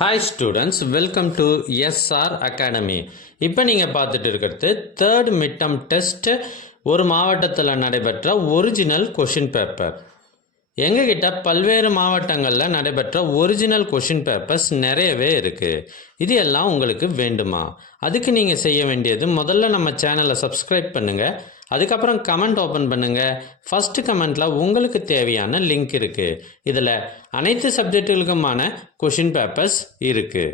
Hi students, welcome to SR Academy. இப்போ நீங்கள் பார்த்துட்டு இருக்கிறது தேர்ட் மிட் டர்ம் டெஸ்ட் ஒரு மாவட்டத்தில் நடைபெற்ற ஒரிஜினல் கொஷின் பேப்பர். எங்ககிட்ட பல்வேறு மாவட்டங்களில் நடைபெற்ற ஒரிஜினல் கொஷின் பேப்பர்ஸ் நிறையவே இருக்குது. இது எல்லாம் உங்களுக்கு வேண்டுமா? அதுக்கு நீங்கள் செய்ய வேண்டியது, முதல்ல நம்ம சேனலை சப்ஸ்கிரைப் பண்ணுங்கள். அதுக்கப்புறம் கமெண்ட் ஓப்பன் பண்ணுங்கள். ஃபஸ்ட்டு கமெண்ட்டில் உங்களுக்கு தேவையான லிங்க் இருக்குது. இதில் அனைத்து சப்ஜெக்டுகளுக்குமான கொஷின் பேப்பர்ஸ் இருக்குது.